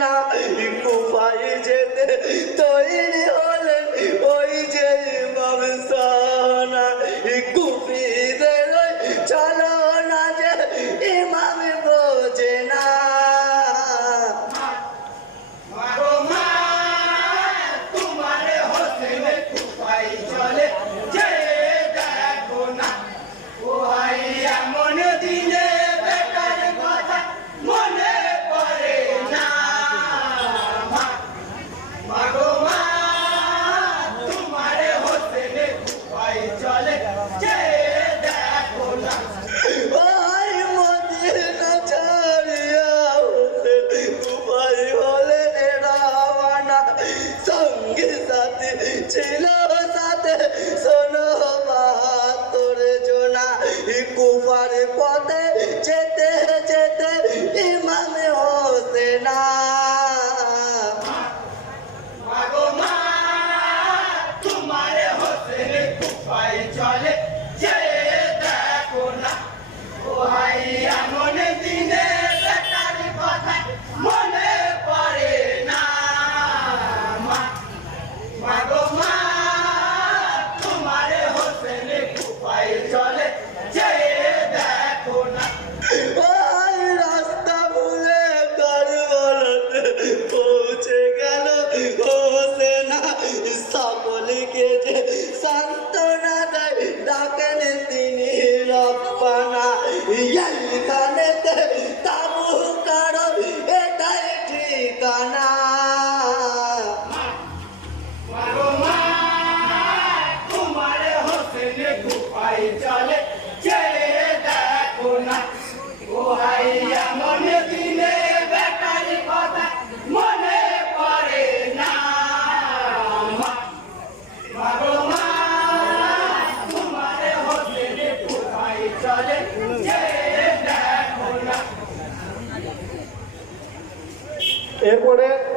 না কুফাই যেতে তৈরি হলেন ওই যে ইমাম সানা কুফিদের চলো না যে ইমাম বোঝে না ছিল সাথে শোনো বাহাত্তর জনা কুফার পথে যেতে যেতে ইমাম হোসেনা চলে যে দেখো না ও ভাই এমন দিনে বেটার কথা মনে পড়ে না মাগো মা তোমার হোসেন কুফায় চলে যে দেখো না ওই রাস্তা ভুলে কারবালাতে পৌঁছে গেল হোসেনা সকলকে যে সান্ত্বনা দেয় ডাকেন তিনি রব্বানা এইখানেতে তাবু কারো এটাই ঠিকানা মাগো মা তোমার হোসেন কুফায় চলে